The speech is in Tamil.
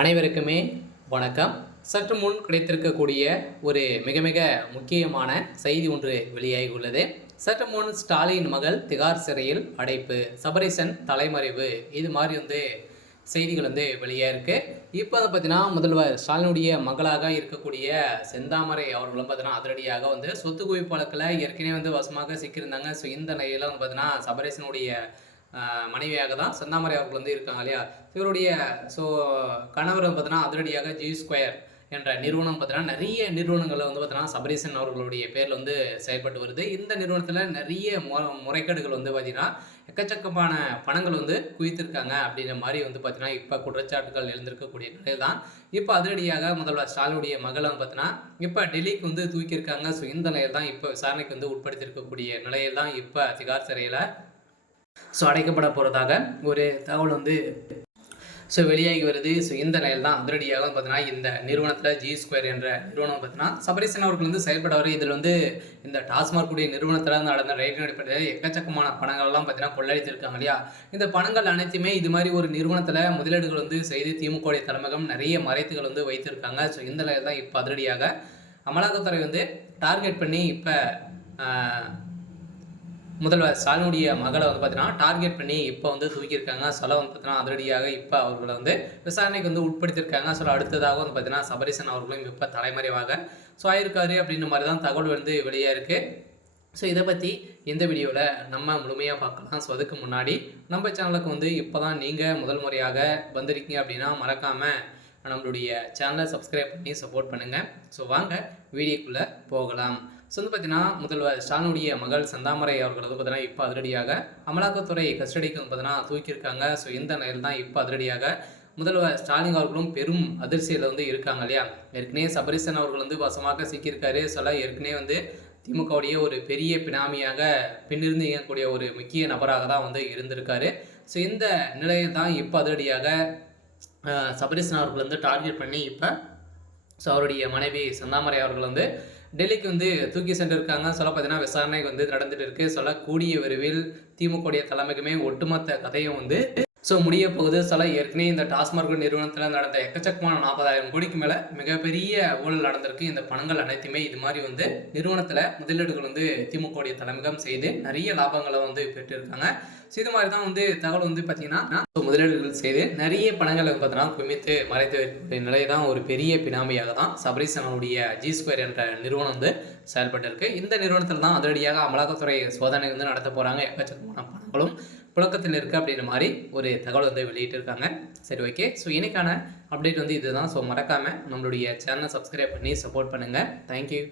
அனைவருக்குமே வணக்கம். சற்று முன் கிடைத்திருக்கக்கூடிய ஒரு மிக மிக முக்கியமான செய்தி ஒன்று வெளியாகி உள்ளது. சற்று முன் ஸ்டாலின் மகள் திகார் சிறையில் அடைப்பு, சபரீசன் தலைமறைவு, இது மாதிரி செய்திகள் வெளியாயிருக்கு. இப்போ பார்த்தீங்கன்னா முதல்வர் ஸ்டாலினுடைய மகளாக இருக்கக்கூடிய செந்தாமரை அவர்களும் பார்த்தீங்கன்னா அதிரடியாக சொத்து குவிப்பு வழக்கில் ஏற்கனவே வசமாக சிக்கியிருந்தாங்க. ஸோ இந்த நிலையில் பார்த்தீங்கன்னா சபரீசனுடைய மனைவியாக தான் செந்தாமரை அவர்கள் இருக்காங்க இல்லையா. இவருடைய கணவர் பார்த்தீங்கன்னா அதிரடியாக G2 என்ற நிறுவனம் பார்த்தீங்கன்னா நிறைய நிறுவனங்களில் பார்த்தீங்கன்னா சபரீசன் அவர்களுடைய பேரில் செயல்பட்டு வருது. இந்த நிறுவனத்தில் நிறைய முறைகேடுகள் பார்த்தீங்கன்னா எக்கச்சக்கமான பணங்கள் குவித்திருக்காங்க அப்படின்ற மாதிரி பார்த்தீங்கன்னா இப்போ குற்றச்சாட்டுகள் எழுந்திருக்கக்கூடிய நிலையில் தான் இப்போ அதிரடியாக முதல்வர் ஸ்டாலினுடைய மகளை பார்த்தீங்கன்னா இப்போ டெல்லிக்கு தூக்கியிருக்காங்க. ஸோ இந்த நிலையில் தான் இப்போ விசாரணைக்கு உட்படுத்தியிருக்கக்கூடிய நிலையில் தான் இப்போ திகார் சிறையில் அடைக்கப்பட போகிறதாக ஒரு தகவல் வெளியாகி வருது. ஸோ இந்த நிலையில் தான் அதிரடியாக பார்த்தீங்கன்னா இந்த நிறுவனத்தில் G2 என்ற நிறுவனம் பார்த்தீங்கன்னா சபரீசன் அவர்கள் செயல்படுவார். இதில் இந்த டாஸ்மார்க்குடைய நிறுவனத்தில் நடந்த ரைட்டின் அடிப்படையில் எக்கச்சக்கமான பணங்கள்லாம் பார்த்தீங்கன்னா கொள்ளடித்திருக்காங்க இல்லையா. இந்த பணங்கள் அனைத்துமே இது மாதிரி ஒரு நிறுவனத்தில் முதலீடுகள் செய்து திமுக தலைமையகம் நிறைய மறைத்துகள் வைத்திருக்காங்க. ஸோ இந்த நிலையில் தான் இப்போ அதிரடியாக அமலாக்கத்துறை டார்கெட் பண்ணி இப்போ முதல்வர் ஸ்டாலினுடைய மகளை பார்த்தீங்கன்னா டார்கெட் பண்ணி இப்போ தூக்கியிருக்காங்க. சொல்ல பார்த்தீங்கன்னா அதிரடியாக இப்போ அவர்களை விசாரணைக்கு உட்படுத்தியிருக்காங்க. அடுத்ததாக பார்த்தீங்கன்னா சபரீசன் அவர்களும் இப்போ தலைமறைவாக ஆயிருக்காரு அப்படின்ற மாதிரி தான் தகவல் வெளியாக இருக்குது. ஸோ இதை பற்றி இந்த வீடியோவில் நம்ம முழுமையாக பார்க்கலாம். ஸோ அதுக்கு முன்னாடி நம்ம சேனலுக்கு இப்போ தான் நீங்கள் முதல் முறையாக வந்திருக்கீங்க அப்படின்னா மறக்காமல் நம்மளுடைய சேனலை சப்ஸ்கிரைப் பண்ணி சப்போர்ட் பண்ணுங்கள். ஸோ வாங்க வீடியோக்குள்ளே போகலாம். ஸோ பார்த்தீங்கன்னா முதல்வர் ஸ்டாலினுடைய மகள் செந்தாமரை அவர்கள் பார்த்தீங்கன்னா இப்போ அதிரடியாக அமலாக்கத்துறை கஸ்டடிக்கு பார்த்தீங்கன்னா தூக்கியிருக்காங்க. ஸோ இந்த நிலையில் தான் இப்போ அதிரடியாக முதல்வர் ஸ்டாலின் அவர்களும் பெரும் அதிர்ச்சியில் இருக்காங்க இல்லையா. ஏற்கனவே சபரீசன் அவர்கள் வசமாக சிக்கியிருக்காரு. ஏற்கனவே திமுகவுடைய ஒரு பெரிய பினாமியாக பின்னிருந்து இயங்கக்கூடிய ஒரு முக்கிய நபராக தான் இருந்திருக்காரு. ஸோ இந்த நிலையில் தான் இப்போ அதிரடியாக சபரீசன் அவர்கள் டார்கெட் பண்ணி இப்போ அவருடைய மனைவி செந்தாமரை அவர்கள் டெல்லிக்கு தூக்கி சென்றிருக்காங்க. பார்த்தீங்கன்னா விசாரணை நடந்துட்டு இருக்கு. கூடிய விரைவில் திமுக தலைமைக்குமே ஒட்டுமொத்த கதையும் முடிய போகுது. ஏற்கனவே இந்த டாஸ்மார்க் நிறுவனத்தில் நடந்த எக்கச்சக்கமான 40,000 கோடிக்கு மேலே மிகப்பெரிய ஊழல் நடந்திருக்கு. இந்த பணங்கள் அனைத்துமே இது மாதிரி நிறுவனத்தில் முதலீடுகள் திமுக தலைமையகம் செய்து நிறைய லாபங்களை பெற்றிருக்காங்க. ஸோ இது மாதிரி தான் தகவல் பார்த்தீங்கன்னா முதலீடுகள் செய்து நிறைய பணங்களை பார்த்தீங்கன்னா குமித்து மறைத்து வைக்கக்கூடிய நிலை தான் ஒரு பெரிய பினாமியாக தான் சபரீசனுடைய G2 என்ற நிறுவனம் செயல்பட்டு இருக்கு. இந்த நிறுவனத்தில் தான் அதிரடியாக அமலாக்கத்துறை சோதனை நடத்த போகிறாங்க. எக்கச்சக்கமான பணங்களும் புழக்கத்தில் இருக்குது அப்படின்ற மாதிரி ஒரு தகவல் வெளியிட்டு இருக்காங்க. சரி, ஓகே. ஸோ இன்னைக்கான அப்டேட் இதுதான். ஸோ மறக்காமல் நம்மளுடைய சேனலை சப்ஸ்கிரைப் பண்ணி சப்போர்ட் பண்ணுங்கள். தேங்க்யூ.